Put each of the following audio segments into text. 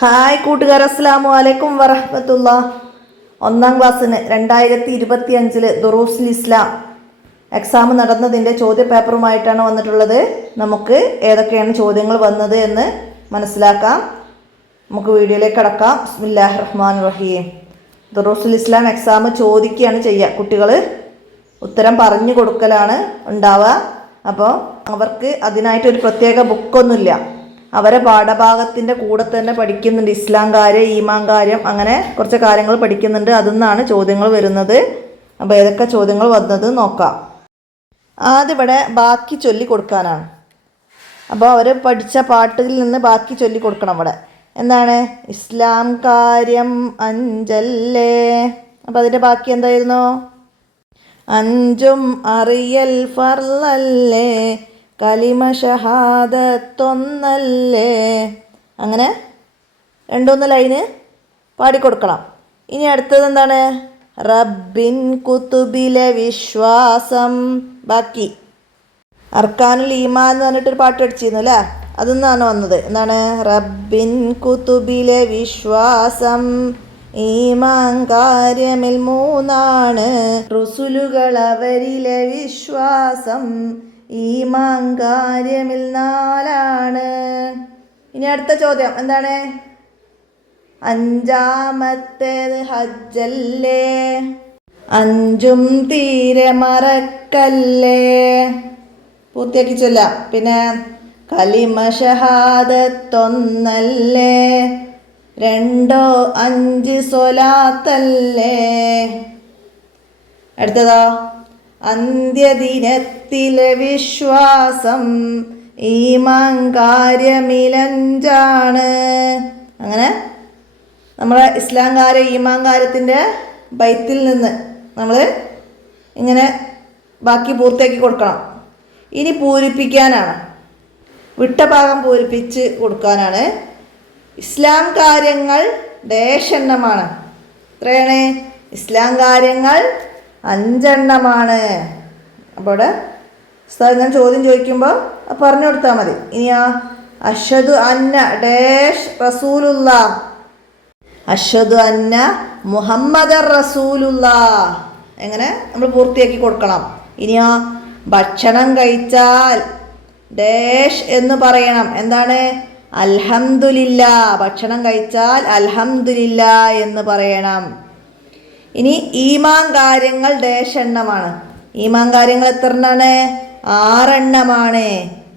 Hi കൂട്ടുകാർ, അസ്സലാമു അലൈക്കും വറഹ്മത്തുള്ളാഹ്. ഒന്നാം ക്ലാസ്സിന് 2025 ദുറൂസുൽ ഇസ്ലാം എക്സാം നടന്നതിൻ്റെ ചോദ്യപേപ്പറുമായിട്ടാണ് വന്നിട്ടുള്ളത്. നമുക്ക് ഏതൊക്കെയാണ് ചോദ്യങ്ങൾ വന്നത് എന്ന് മനസ്സിലാക്കാം. നമുക്ക് വീഡിയോയിലേക്ക് കടക്കാം. ബിസ്മില്ലാഹിർ റഹ്മാനിർ റഹീം. ദുറൂസുൽ ഇസ്ലാം എക്സാം ചോദിക്കുകയാണ് ചെയ്യുക. കുട്ടികൾ ഉത്തരം പറഞ്ഞു കൊടുക്കലാണ് ഉണ്ടാവുക. അപ്പോൾ അവർക്ക് അതിനായിട്ടൊരു പ്രത്യേക ബുക്കൊന്നുമില്ല. അവരെ പാഠഭാഗത്തിൻ്റെ കൂടെ തന്നെ പഠിക്കുന്നുണ്ട്. ഇസ്ലാം കാര്യം, ഈമാൻ കാര്യം, അങ്ങനെ കുറച്ച് കാര്യങ്ങൾ പഠിക്കുന്നുണ്ട്. അതിൽ നിന്നാണ് ചോദ്യങ്ങൾ വരുന്നത്. അപ്പോൾ ഏതൊക്കെ ചോദ്യങ്ങൾ വന്നത് നോക്കാം. ആദ്യം ഇവിടെ ബാക്കി ചൊല്ലി കൊടുക്കാനാണ്. അപ്പോൾ അവർ പഠിച്ച പാട്ടിൽ നിന്ന് ബാക്കി ചൊല്ലി കൊടുക്കണം. ഇവിടെ എന്താണ്? ഇസ്ലാം കാര്യം അഞ്ചല്ലേ. അപ്പോൾ അതിൻ്റെ ബാക്കി എന്തായിരുന്നു? അഞ്ചും അറിയൽ ഫർളല്ലേ, കലിമ ഷഹാദത്തൊന്നല്ലേ. അങ്ങനെ രണ്ടൊന്ന് ലൈന് പാടിക്കൊടുക്കണം. ഇനി അടുത്തത് എന്താണ്? റബ്ബിൻ കുതുബിലെ വിശ്വാസം. ബാക്കി അർക്കാനുൽ ഈമാൻ എന്ന് പറഞ്ഞിട്ടൊരു പാട്ട് പഠിച്ചിരുന്നു അല്ലേ? അതിൽ നിന്നാണ് വന്നത്. എന്താണ്? റബ്ബിൻ കുതുബിലെ വിശ്വാസം, ഈമാൻ കാര്യമിൽ മൂന്നാണ്, റുസുലുകൾ അവരിലെ വിശ്വാസം, ഈമാൻ കാര്യമിൽ നാലാണ്. ഇനി അടുത്ത ചോദ്യം എന്താണ്? അഞ്ചാമത്തേത് ഹജ്ജല്ലേ, അഞ്ചും തീരെ മറക്കല്ലേ. പൂർത്തിയാക്കി ചൊല്ലാം. പിന്നെ കലിമ ഷഹാദത്തൊന്നല്ലേ, രണ്ടോ അഞ്ച് സ്വലാത്തല്ലേ. അടുത്തതോ? അന്ത്യദിനത്തിലെ വിശ്വാസം, ഈമാൻ കാര്യമിലഞ്ചാണ്. അങ്ങനെ നമ്മളെ ഇസ്ലാം കാര്യം, ഈമാൻ കാര്യത്തിൻ്റെ ബൈത്തിൽ നിന്ന് നമ്മൾ ഇങ്ങനെ ബാക്കി പൂർത്തിയാക്കി കൊടുക്കണം. ഇനി പൂരിപ്പിക്കാനാണ്. വിട്ട ഭാഗം പൂരിപ്പിച്ച് കൊടുക്കാനാണ്. ഇസ്ലാം കാര്യങ്ങൾ ഡേഷെണ്ണമാണ്. എത്രയാണ്? ഇസ്ലാം കാര്യങ്ങൾ 5 എണ്ണമാണ്. അപ്പോൾ ഇവിടെ ഞാൻ ചോദ്യം ചോദിക്കുമ്പോൾ പറഞ്ഞു കൊടുത്താൽ മതി. ഇനിയാ അഷ്ഹദു അന്ന ഡേഷ് റസൂലുള്ള, അഷ്ഹദു അന്ന മുഹമ്മദർ റസൂലുള്ള. എങ്ങനെ നമ്മൾ പൂർത്തിയാക്കി കൊടുക്കണം. ഇനിയാ ഭക്ഷണം കഴിച്ചാൽ ഡേഷ് എന്ന് പറയണം. എന്താണ്? അൽഹംദുലില്ലാ. ഭക്ഷണം കഴിച്ചാൽ അൽഹംദുലില്ലാ എന്ന് പറയണം. ഇനി ഈമാൻ കാര്യങ്ങൾ ഡേഷ് എണ്ണമാണ്. ഈമാൻ കാര്യങ്ങൾ എത്ര എണ്ണമാണ്? 6 എണ്ണമാണ്.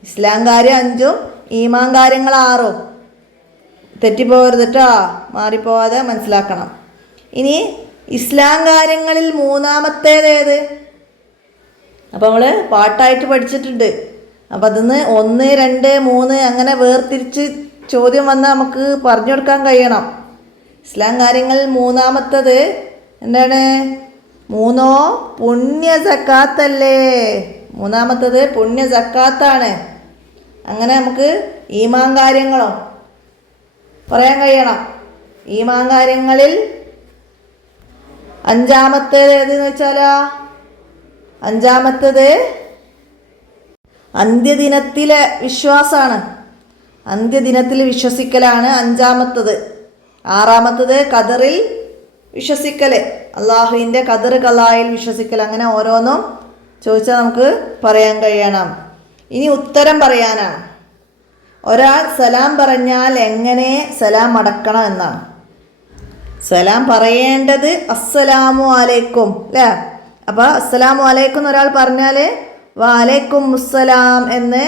ഇസ്ലാം കാര്യം 5ഉം ഈമാൻ കാര്യങ്ങൾ 6ഉം. തെറ്റിപ്പോകരുത് കേട്ടോ, മാറിപ്പോവാതെ മനസ്സിലാക്കണം. ഇനി ഇസ്ലാം കാര്യങ്ങളിൽ മൂന്നാമത്തേതേത്? അപ്പോൾ നമ്മൾ പാട്ടായിട്ട് പഠിച്ചിട്ടുണ്ട്. അപ്പം അതിന്ന് 1, 2, 3 അങ്ങനെ വേർതിരിച്ച് ചോദ്യം വന്നാൽ നമുക്ക് പറഞ്ഞു കൊടുക്കാൻ കഴിയണം. ഇസ്ലാം കാര്യങ്ങളിൽ മൂന്നാമത്തത് എന്താണ്? 3 പുണ്യ സക്കാത്തല്ലേ. മൂന്നാമത്തത് പുണ്യ സക്കാത്താണ്. അങ്ങനെ നമുക്ക് ഈമാൻ കാര്യങ്ങളോ പറയാൻ കഴിയണം. ഈമാൻ കാര്യങ്ങളിൽ 5-ാമത്തേത് ഏതെന്ന് വെച്ചാലോ? 5-ാമത്തേത് അന്ത്യദിനത്തിലെ വിശ്വാസമാണ്. അന്ത്യദിനത്തിൽ വിശ്വസിക്കലാണ് 5-ാമത്തത്. 6-ാമത്തത് ഖദറിൽ വിശ്വസിക്കൽ, അള്ളാഹുവിൻ്റെ ഖദർ ഖലായിൽ വിശ്വസിക്കൽ. അങ്ങനെ ഓരോന്നും ചോദിച്ചാൽ നമുക്ക് പറയാൻ കഴിയണം. ഇനി ഉത്തരം പറയാനാണ്. ഒരാൾ സലാം പറഞ്ഞാൽ എങ്ങനെ സലാം അടക്കണം എന്നാണ്. സലാം പറയേണ്ടത് അസ്സലാമു അലൈക്കും അല്ലേ? അപ്പോൾ അസ്സലാമു അലൈക്കും ഒരാൾ പറഞ്ഞാൽ വഅലൈക്കും മുസ്സലാം എന്ന്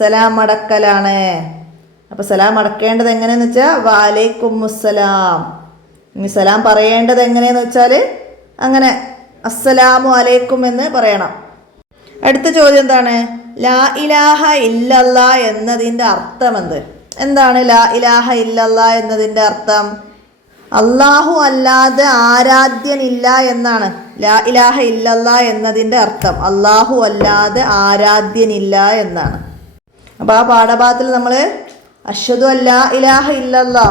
സലാം അടക്കലാണ്. അപ്പോൾ സലാം അടക്കേണ്ടത് എങ്ങനെയെന്ന് വെച്ചാൽ വഅലൈക്കും മുസ്സലാം. ഇനി സലാം പറയേണ്ടത് എങ്ങനെയെന്ന് വെച്ചാൽ അങ്ങനെ അസ്സലാമു അലൈക്കും എന്ന് പറയണം. അടുത്ത ചോദ്യം എന്താണ്? ലാ ഇലാഹ ഇല്ലല്ലാ എന്നതിൻ്റെ അർത്ഥം എന്ത്? എന്താണ് ലാ ഇലാഹ ഇല്ലല്ലാ എന്നതിൻ്റെ അർത്ഥം? അള്ളാഹു അല്ലാതെ ആരാധ്യനില്ല എന്നാണ് ലാ ഇലാഹ ഇല്ലല്ലാ എന്നതിൻ്റെ അർത്ഥം. അള്ളാഹു അല്ലാതെ ആരാധ്യനില്ല എന്നാണ്. അപ്പോൾ ആ പാഠഭാഗത്തിൽ നമ്മൾ അഷ്ഹദു അല്ലാ ഇലാഹ ഇല്ലല്ലാ,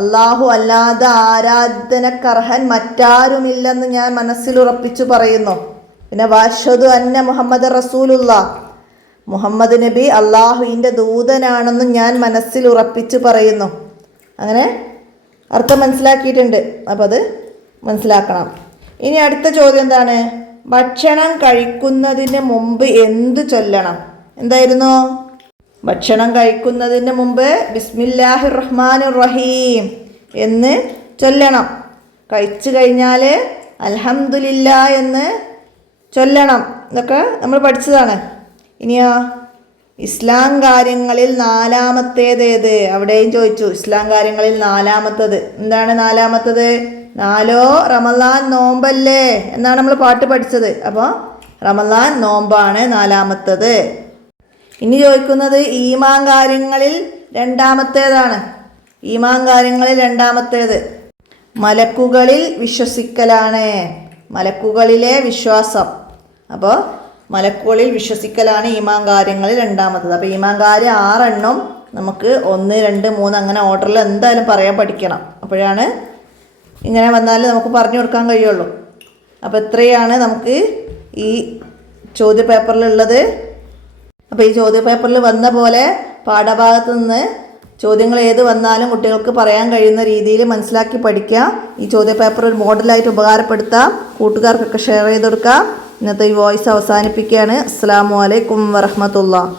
അള്ളാഹു അല്ലാതെ ആരാധനക്കർഹൻ മറ്റാരുമില്ലെന്ന് ഞാൻ മനസ്സിലുറപ്പിച്ചു പറയുന്നു. പിന്നെ വഅഷ്ഹദു അന്ന മുഹമ്മദ് റസൂലുള്ള, മുഹമ്മദ് നബി അള്ളാഹുവിൻ്റെ ദൂതനാണെന്ന് ഞാൻ മനസ്സിലുറപ്പിച്ചു പറയുന്നു. അങ്ങനെ അർത്ഥം മനസ്സിലാക്കിയിട്ടുണ്ട്. അപ്പോൾ അത് മനസ്സിലാക്കണം. ഇനി അടുത്ത ചോദ്യം എന്താണ്? ഭക്ഷണം കഴിക്കുന്നതിന് മുമ്പ് എന്ത് ചൊല്ലണം? എന്തായിരുന്നു? ഭക്ഷണം കഴിക്കുന്നതിന് മുമ്പ് ബിസ്മില്ലാഹിർ റഹ്മാനിർ റഹീം എന്ന് ചൊല്ലണം. കഴിച്ചു കഴിഞ്ഞാൽ അൽഹംദുലില്ലാ എന്ന് ചൊല്ലണം. ഇതൊക്കെ നമ്മൾ പഠിച്ചതാണ്. ഇനിയോ ഇസ്ലാം കാര്യങ്ങളിൽ നാലാമത്തേതേത്? അവിടെയും ചോദിച്ചു. ഇസ്ലാം കാര്യങ്ങളിൽ നാലാമത്തത് എന്താണ്? നാലാമത്തത് 4 റമളാൻ നോമ്പല്ലേ എന്നാണ് നമ്മൾ പാട്ട് പഠിച്ചത്. അപ്പോൾ റമളാൻ നോമ്പാണ് നാലാമത്തത്. ഇനി ചോദിക്കുന്നത് ഈമാൻ കാര്യങ്ങളിൽ രണ്ടാമത്തേതാണ്. ഈമാൻ കാര്യങ്ങളിൽ രണ്ടാമത്തേത് മലക്കുകളിൽ വിശ്വസിക്കലാണ്. മലക്കുകളിലെ വിശ്വാസം. അപ്പോൾ മലക്കുകളിൽ വിശ്വസിക്കലാണ് ഈമാൻ കാര്യങ്ങളിൽ രണ്ടാമത്തത്. അപ്പോൾ ഈമാൻ കാര്യം 6 എണ്ണം നമുക്ക് 1, 2, 3 അങ്ങനെ ഓർഡറിൽ എന്തായാലും പറയാൻ പഠിക്കണം. അപ്പോഴാണ് ഇങ്ങനെ വന്നാൽ നമുക്ക് പറഞ്ഞു കൊടുക്കാൻ കഴിയുള്ളൂ. അപ്പോൾ ഇത്രയാണ് നമുക്ക് ഈ ചോദ്യപേപ്പറിലുള്ളത്. അപ്പോൾ ഈ ചോദ്യപേപ്പറിൽ വന്ന പോലെ പാഠഭാഗത്ത് നിന്ന് ചോദ്യങ്ങൾ ഏത് വന്നാലും കുട്ടികൾക്ക് പറയാൻ കഴിയുന്ന രീതിയിൽ മനസ്സിലാക്കി പഠിക്കുക. ഈ ചോദ്യപേപ്പർ ഒരു മോഡലായിട്ട് ഉപകാരപ്പെടുത്താം. കൂട്ടുകാർക്കൊക്കെ ഷെയർ ചെയ്ത് കൊടുക്കാം. ഇന്നത്തെ ഈ വോയിസ് അവസാനിപ്പിക്കുകയാണ്. അസ്സലാമു അലൈക്കും വറഹ്മത്തുള്ളാഹി.